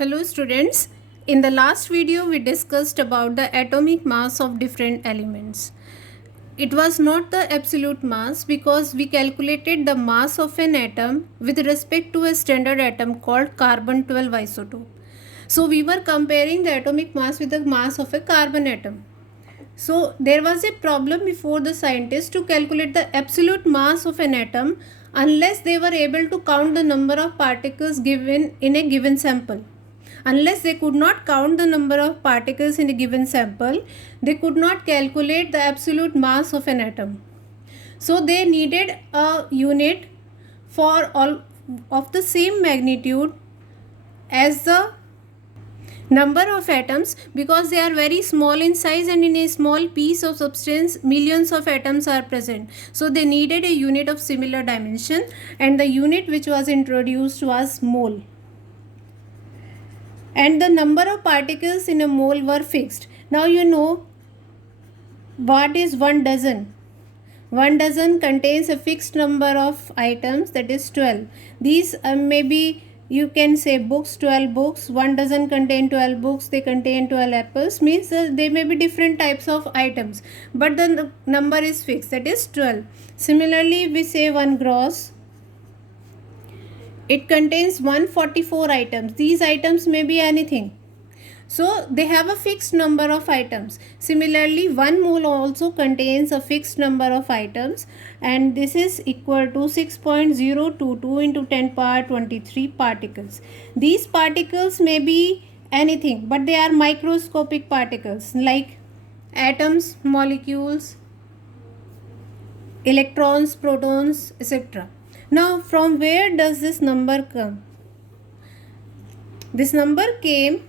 Hello students, in the last video we discussed about the atomic mass of different elements. It was not the absolute mass because we calculated the mass of an atom with respect to a standard atom called carbon 12 isotope. So we were comparing the atomic mass with the mass of a carbon atom. So there was a problem before the scientists to calculate the absolute mass of an atom unless they were able to count the number of particles given in a given sample. Unless they could not count the number of particles in a given sample, they could not calculate the absolute mass of an atom. So they needed a unit for all of the same magnitude as the number of atoms, because they are very small in size and in a small piece of substance millions of atoms are present. So they needed a unit of similar dimension, and the unit which was introduced was mole. And the number of particles in a mole were fixed. Now you know what is 1 dozen. 1 dozen contains a fixed number of items, that is 12. These maybe you can say books, 12 books. 1 dozen contain 12 books, they contain 12 apples, means they may be different types of items, but the number is fixed, that is 12. Similarly, we say 1 gross. It contains 144 items. These items may be anything. So they have a fixed number of items. Similarly, 1 mole also contains a fixed number of items, and this is equal to 6.022 into 10 power 23 particles. These particles may be anything, but they are microscopic particles like atoms, molecules, electrons, protons, etc. Now, from where does this number come? This number came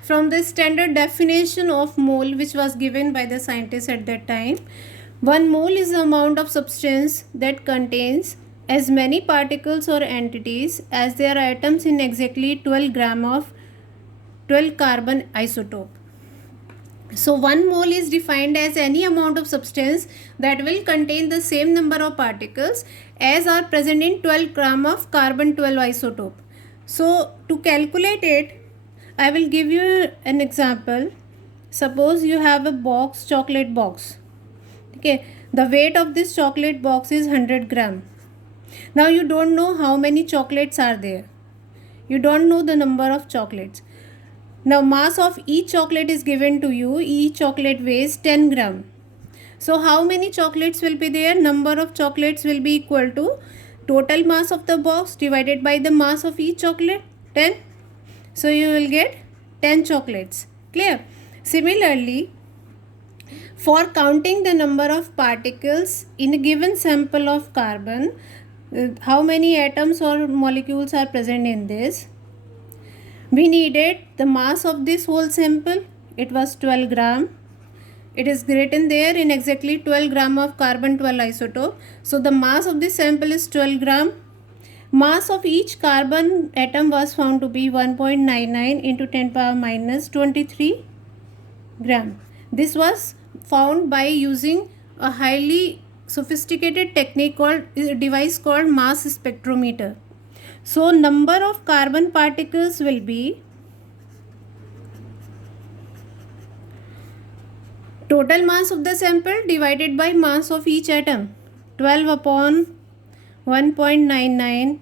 from the standard definition of mole which was given by the scientists at that time. 1 mole is the amount of substance that contains as many particles or entities as there are atoms in exactly 12 gram of 12 carbon isotope. So 1 mole is defined as any amount of substance that will contain the same number of particles as are present in 12 gram of carbon 12 isotope. So to calculate it, I will give you an example. Suppose you have a box, chocolate box. Okay, the weight of this chocolate box is 100 gram. Now you don't know how many chocolates are there. You don't know the number of chocolates. Now mass of each chocolate is given to you. Each chocolate weighs 10 gram. So how many chocolates will be there? Number of chocolates will be equal to total mass of the box divided by the mass of each chocolate, 10. So you will get 10 chocolates. Clear? Similarly, for counting the number of particles in a given sample of carbon, how many atoms or molecules are present in this, we needed the mass of this whole sample. It was 12 gram. It is written there in exactly 12 gram of carbon 12 isotope. So the mass of this sample is 12 gram. Mass of each carbon atom was found to be 1.99 into 10 power minus 23 gram. This was found by using a highly sophisticated technique called device called mass spectrometer. So number of carbon particles will be total mass of the sample divided by mass of each atom, 12 upon 1.99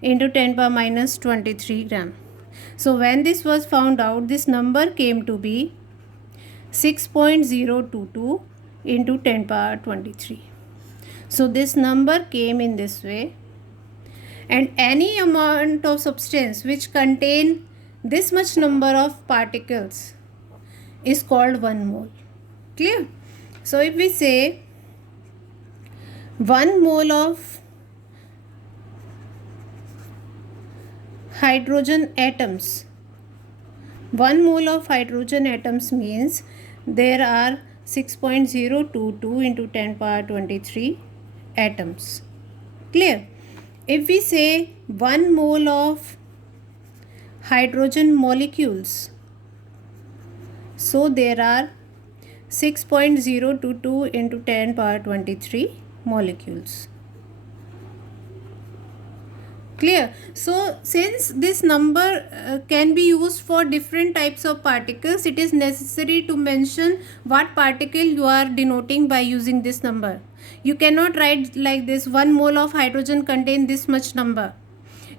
into 10 power minus 23 gram. So when this was found out, this number came to be 6.022 into 10 power 23. So this number came in this way, and any amount of substance which contain this much number of particles is called 1 mole. Clear? So if we say 1 mole of hydrogen atoms, 1 mole of hydrogen atoms means there are 6.022 into 10 power 23 atoms. Clear? If we say 1 mole of hydrogen molecules, so there are 6.022 into 10 power 23 molecules. Clear? So since this number can be used for different types of particles, it is necessary to mention what particle you are denoting by using this number. You cannot write like this, 1 mole of hydrogen contain this much number.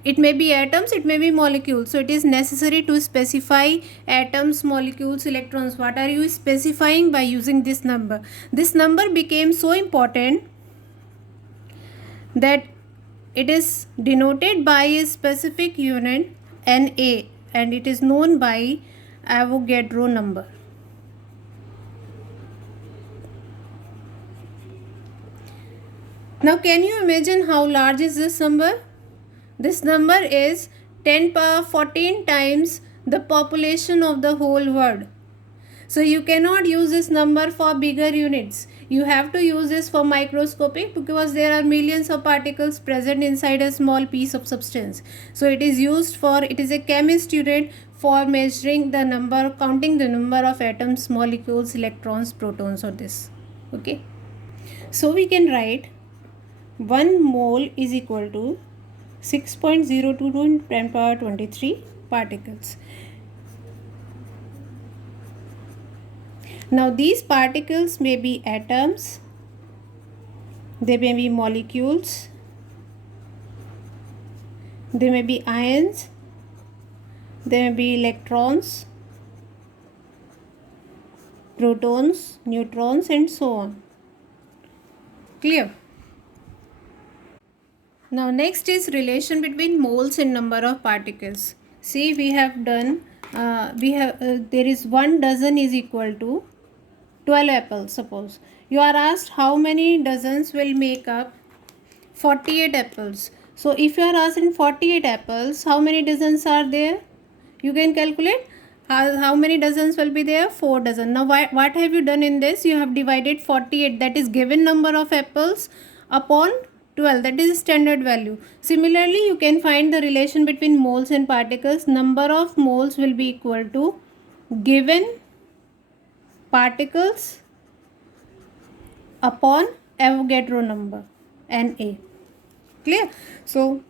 It may be atoms, it may be molecules. So it is necessary to specify atoms, molecules, electrons. What are you specifying by using this number? This number became so important that it is denoted by a specific unit Na, and it is known by Avogadro number. Now can you imagine how large is this number? This number is 10 power 14 times the population of the whole world. So you cannot use this number for bigger units. You have to use this for microscopic, because there are millions of particles present inside a small piece of substance. So it is used for, it is a chemist unit for measuring the number, counting the number of atoms, molecules, electrons, protons, or this. Okay. So we can write 1 mole is equal to 6.022 into 10 power 23 particles. Now these particles may be atoms, they may be molecules, they may be ions, they may be electrons, protons, neutrons, and so on. Clear? Now next is relation between moles and number of particles. See, we have done, there is 1 dozen is equal to 12 apples. Suppose you are asked how many dozens will make up 48 apples. So if you are asked 48 apples, how many dozens are there? You can calculate how many dozens will be there. 4 dozen. Now what have you done in this? You have divided 48, that is given number of apples, upon 12, that is standard value. Similarly, you can find the relation between moles and particles. Number of moles will be equal to given particles upon Avogadro number, Na. Clear? So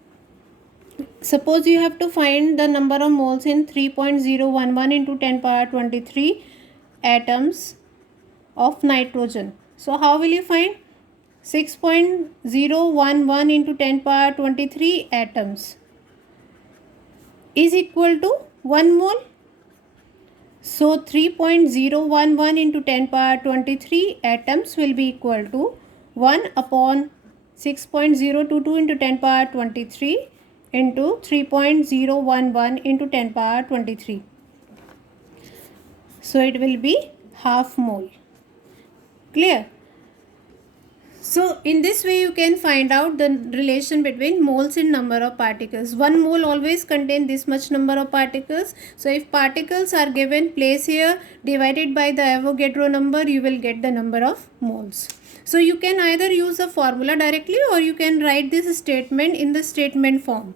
suppose you have to find the number of moles in 3.011 into 10 power 23 atoms of nitrogen. So how will you find 6.011 into 10 power 23 atoms is equal to 1 mole? So 3.011 into 10 power 23 atoms will be equal to 1 upon 6.022 into 10 power 23 into 3.011 into 10 power 23. So it will be half mole. Clear? So in this way you can find out the relation between moles and number of particles. 1 mole always contain this much number of particles. So if particles are given, place here, divided by the Avogadro number, you will get the number of moles. So you can either use a formula directly, or you can write this statement in the statement form.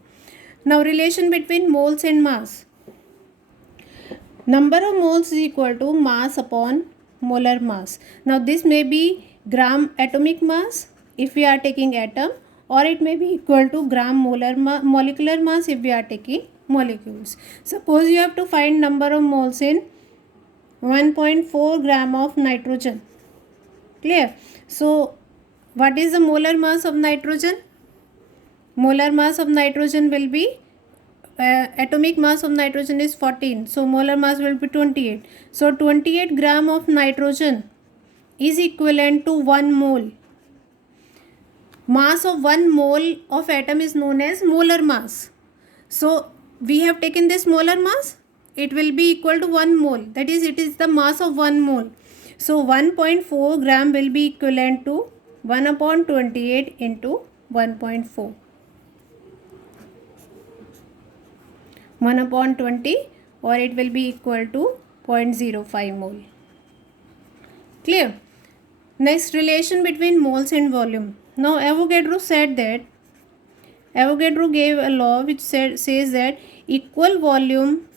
Now relation between moles and mass. Number of moles is equal to mass upon molar mass. Now this may be gram atomic mass if we are taking atom, or it may be equal to gram molecular mass if we are taking molecules. Suppose you have to find number of moles in 1.4 gram of nitrogen. Clear? So what is the molar mass of nitrogen? Molar mass of nitrogen will be atomic mass of nitrogen is 14, so molar mass will be 28. So 28 gram of nitrogen is equivalent to 1 mole. Mass of 1 mole of atom is known as molar mass. So we have taken this molar mass, it will be equal to 1 mole, that is, it is the mass of 1 mole. So 1.4 gram will be equivalent to 1 upon 28 into 1.4. 1 upon 20, or it will be equal to 0.05 mole. Clear? Next, relation between moles and volume. Now Avogadro said that, Avogadro gave a law which says that equal volume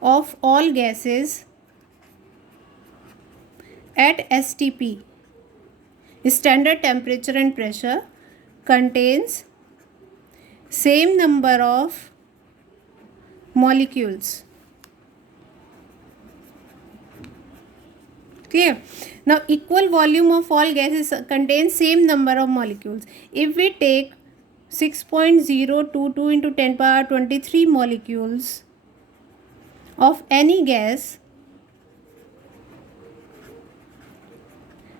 of all gases at STP, standard temperature and pressure, contains same number of molecules. Clear? Now equal volume of all gases contains same number of molecules. If we take 6.022 into 10 power 23 molecules of any gas,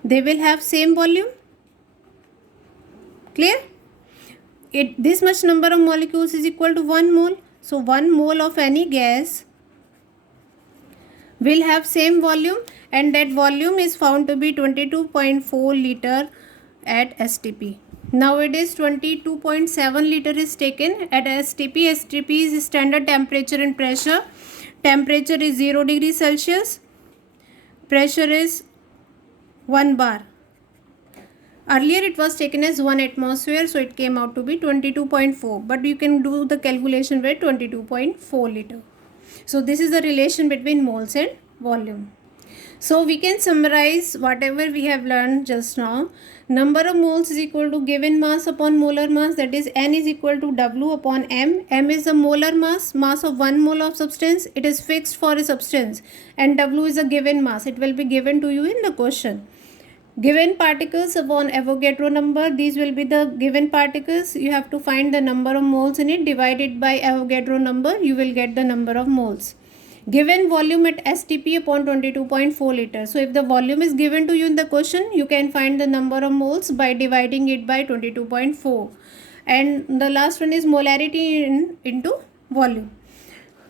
they will have same volume. Clear? This much number of molecules is equal to 1 mole. So 1 mole of any gas will have same volume, and that volume is found to be 22.4 liter at STP. Nowadays 22.7 liter is taken at STP. STP is standard temperature and pressure. Temperature is 0 degrees Celsius. Pressure is 1 bar. Earlier it was taken as 1 atmosphere, so it came out to be 22.4, but you can do the calculation with 22.4 liter. So this is the relation between moles and volume. So we can summarize whatever we have learned just now. Number of moles is equal to given mass upon molar mass, that is N is equal to W upon M. M is the molar mass of 1 mole of substance. It is fixed for a substance, and W is a given mass. It will be given to you in the question. Given particles upon Avogadro number, these will be the given particles. You have to find the number of moles in it, divided by Avogadro number, you will get the number of moles. Given volume at STP upon 22.4 liters. So if the volume is given to you in the question, you can find the number of moles by dividing it by 22.4. And the last one is molarity into volume.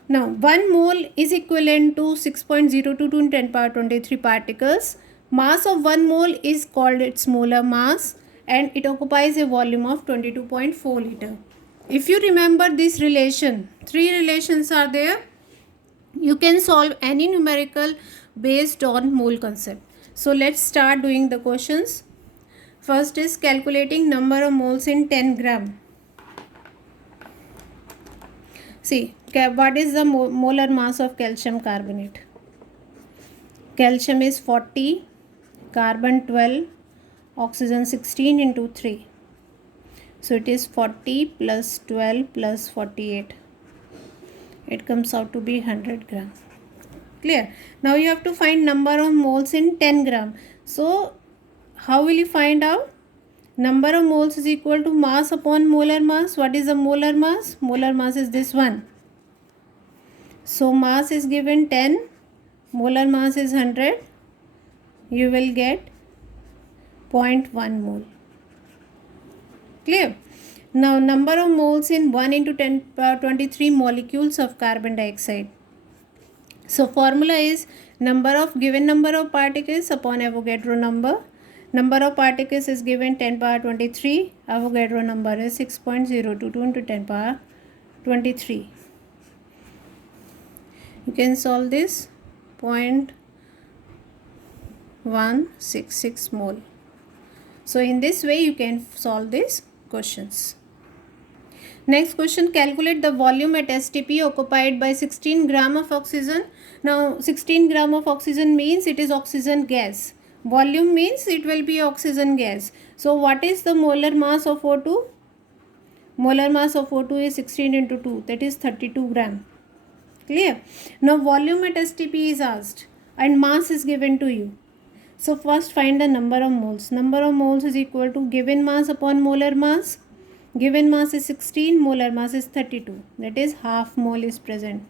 Now 1 mole is equivalent to 6.022 in 10 power 23 particles. Mass of 1 mole is called its molar mass, and it occupies a volume of 22.4 liter. If you remember this relation, 3 relations are there. You can solve any numerical based on mole concept. So let's start doing the questions. First is calculating number of moles in 10 gram. See, what is the molar mass of calcium carbonate? Calcium is 40, carbon 12, oxygen 16 into 3. So it is 40 plus 12 plus 48. It comes out to be 100 gram. Clear? Now you have to find number of moles in 10 gram. So how will you find out? Number of moles is equal to mass upon molar mass. What is the molar mass? Molar mass is this one. So mass is given 10, molar mass is 100. You will get 0.1 mole. Clear? Now number of moles in 1 into 10 power 23 molecules of carbon dioxide. So formula is given number of particles upon Avogadro number. Number of particles is given 10 power 23. Avogadro number is 6.022 into 10 power 23. You can solve this 0.166 mole. So in this way you can solve these questions. Next question, calculate the volume at STP occupied by 16 gram of oxygen. Now 16 gram of oxygen means it is oxygen gas. Volume means it will be oxygen gas. So what is the molar mass of O2? Molar mass of O2 is 16 into 2, that is 32 gram. Clear? Now volume at STP is asked and mass is given to you. So first find the number of moles. Number of moles is equal to given mass upon molar mass. Given mass is 16, molar mass is 32. That is half mole is present.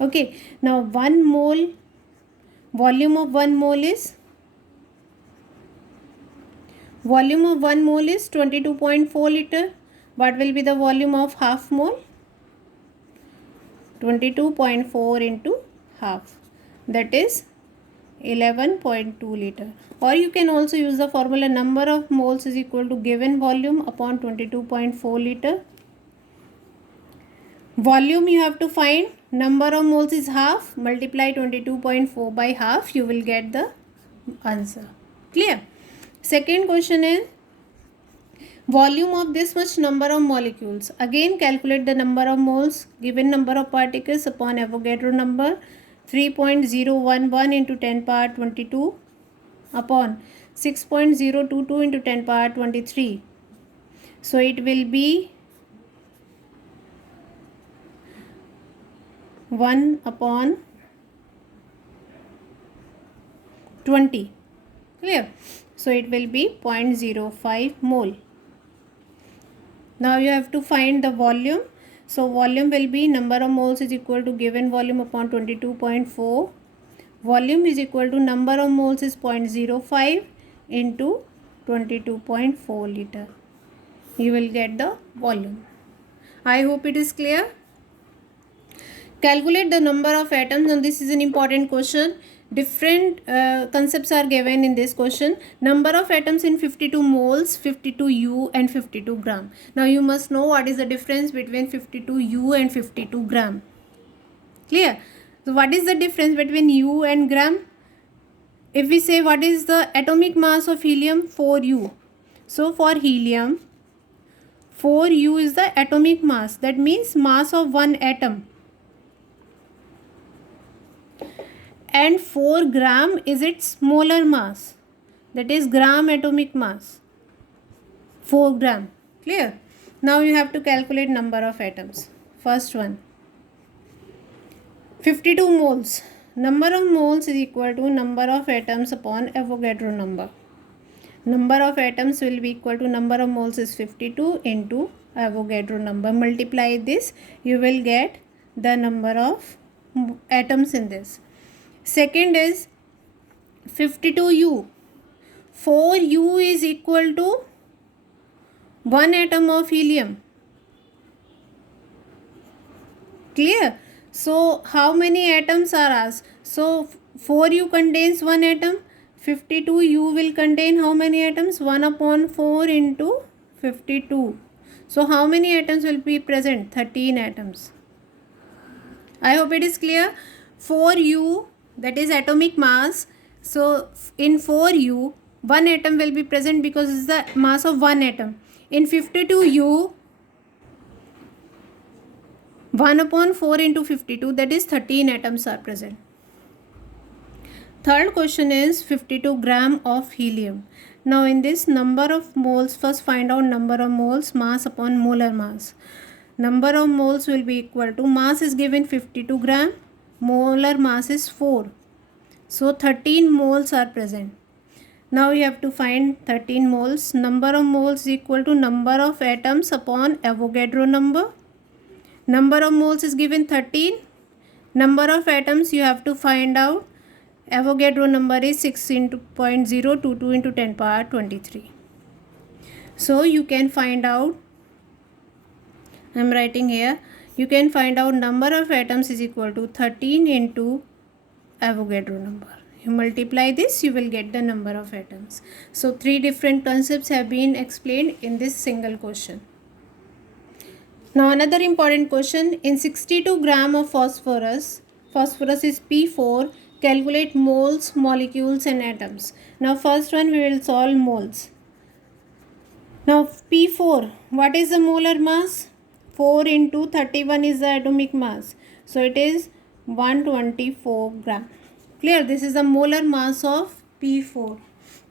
Okay. Now 1 mole, volume of 1 mole is 22.4 liter. What will be the volume of half mole? 22.4 into half. That is 11.2 liter. Or you can also use the formula number of moles is equal to given volume upon 22.4 liter. Volume you have to find, number of moles is half, multiply 22.4 by half, you will get the answer. Clear? Second question is volume of this much number of molecules. Again calculate the number of moles, given number of particles upon Avogadro number 3.011 into 10 power 22 upon 6.022 into 10 power 23. So it will be 1/20. Clear? So it will be 0.05 mole. Now you have to find the volume. So volume will be number of moles is equal to given volume upon 22.4. Volume is equal to number of moles is 0.05 into 22.4 liter. You will get the volume. I hope it is clear. Calculate the number of atoms, and this is an important question. Different concepts are given in this question. Number of atoms in 52 moles, 52 U and 52 gram. Now you must know what is the difference between 52 U and 52 gram. Clear? So what is the difference between U and gram? If we say what is the atomic mass of helium, 4U. So for helium, 4U is the atomic mass. That means mass of one atom. And 4 gram is its molar mass. That is gram atomic mass. 4 gram. Clear? Now you have to calculate number of atoms. First one. 52 moles. Number of moles is equal to number of atoms upon Avogadro number. Number of atoms will be equal to number of moles is 52 into Avogadro number. Multiply this. You will get the number of atoms in this. Second is 52U. 4U is equal to 1 atom of helium. Clear? So how many atoms are asked? So 4U contains 1 atom. 52U will contain how many atoms? 1/4 into 52. So how many atoms will be present? 13 atoms. I hope it is clear. 4U, that is atomic mass. So in 4U, 1 atom will be present because it's the mass of 1 atom. In 52U, 1/4 into 52, that is 13 atoms are present. Third question is 52 gram of helium. Now in this number of moles, first find out number of moles, mass upon molar mass. Number of moles will be equal to, mass is given 52 gram, molar mass is 4. So 13 moles are present. Now you have to find 13 moles. Number of moles is equal to number of atoms upon Avogadro number. Number of moles is given 13. Number of atoms you have to find out. Avogadro number is 6 into 0.022 into 10 power 23. So you can find out, I am writing here, you can find out number of atoms is equal to 13 into Avogadro number. You multiply this, you will get the number of atoms. So 3 different concepts have been explained in this single question. Now another important question, in 62 gram of phosphorus, phosphorus is P4, calculate moles, molecules and atoms. Now first one we will solve moles. Now P4, what is the molar mass? 4 into 31 is the atomic mass. So it is 124 gram. Clear? This is the molar mass of P4.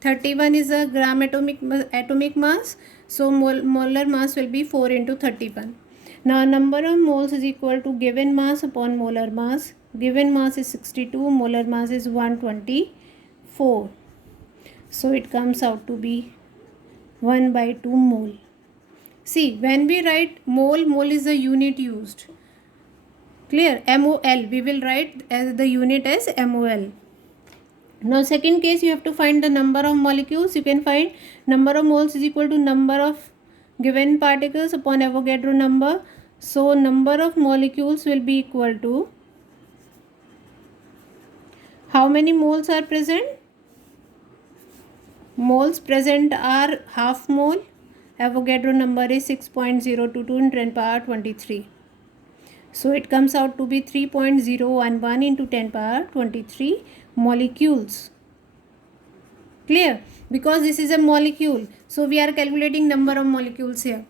31 is a gram atomic mass. So molar mass will be 4 into 31. Now number of moles is equal to given mass upon molar mass. Given mass is 62, molar mass is 124. So it comes out to be 1/2 mole. See, when we write mole, mole is the unit used. Clear? MOL, we will write as the unit as MOL. Now second case, you have to find the number of molecules. You can find number of moles is equal to number of given particles upon Avogadro number. So number of molecules will be equal to, how many moles are present? Moles present are half mole. Avogadro number is 6.022 in 10 power 23. So it comes out to be 3.011 into 10 power 23 molecules. Clear? Because this is a molecule. So we are calculating number of molecules here.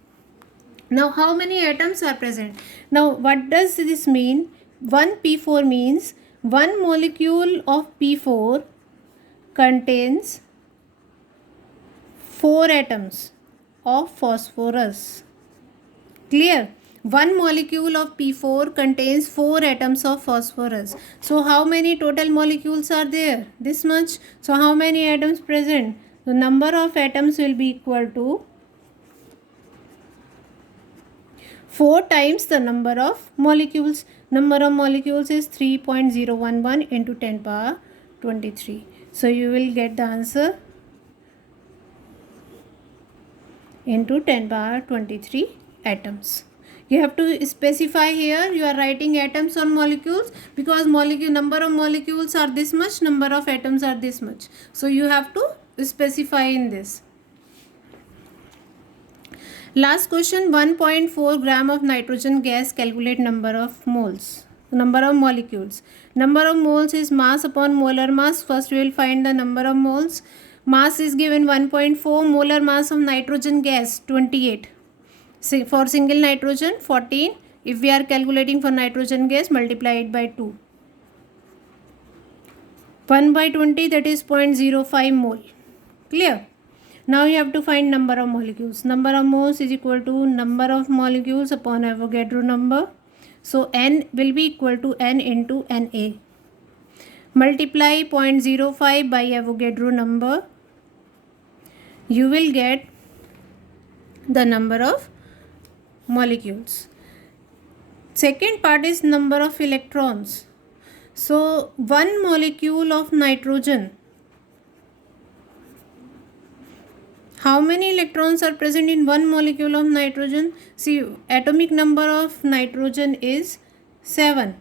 Now how many atoms are present? Now what does this mean? 1 P4 means 1 molecule of P4 contains 4 atoms. of phosphorus. Clear? One molecule of P4 contains 4 atoms of phosphorus. So how many total molecules are there? This much. So how many atoms present? The number of atoms will be equal to 4 times the number of molecules. Number of molecules is 3.011 into 10 power 23. So you will get the answer into 10 power 23 atoms. You have to specify here, you are writing atoms or molecules, because number of molecules are this much, number of atoms are this much. So you have to specify in this. Last question, 1.4 gram of nitrogen gas, calculate number of moles. Number of molecules. Number of moles is mass upon molar mass. First we will find the number of moles. Mass is given 1.4, molar mass of nitrogen gas 28. For single nitrogen 14. If we are calculating for nitrogen gas, multiply it by 2. 1 by 20, that is 0.05 mole. Clear? Now you have to find number of molecules. Number of moles is equal to number of molecules upon Avogadro number. So N will be equal to N into Na. Multiply 0.05 by Avogadro number. You will get the number of molecules. Second part is number of electrons. So one molecule of nitrogen, how many electrons are present in one molecule of nitrogen? See, atomic number of nitrogen is 7.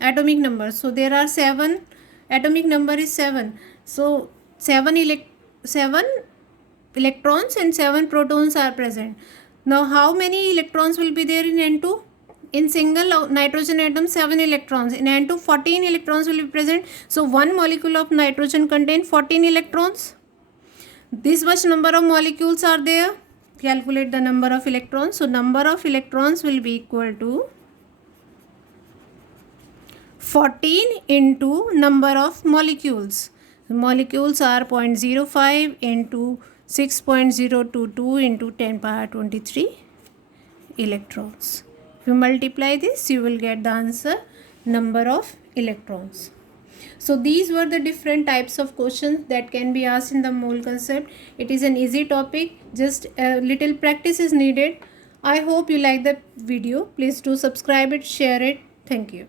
Atomic number. So there are 7. Atomic number is 7. So 7 electrons and 7 protons are present. Now how many electrons will be there in N2? In single nitrogen atom, 7 electrons. In N2, 14 electrons will be present. So one molecule of nitrogen contains 14 electrons. This much number of molecules are there. Calculate the number of electrons. So number of electrons will be equal to 14 into number of molecules. The molecules are 0.05 into 6.022 into 10 power 23 electrons. If you multiply this, you will get the answer number of electrons. So these were the different types of questions that can be asked in the mole concept. It is an easy topic, just a little practice is needed. I hope you like the video. Please do subscribe it, share it. Thank you.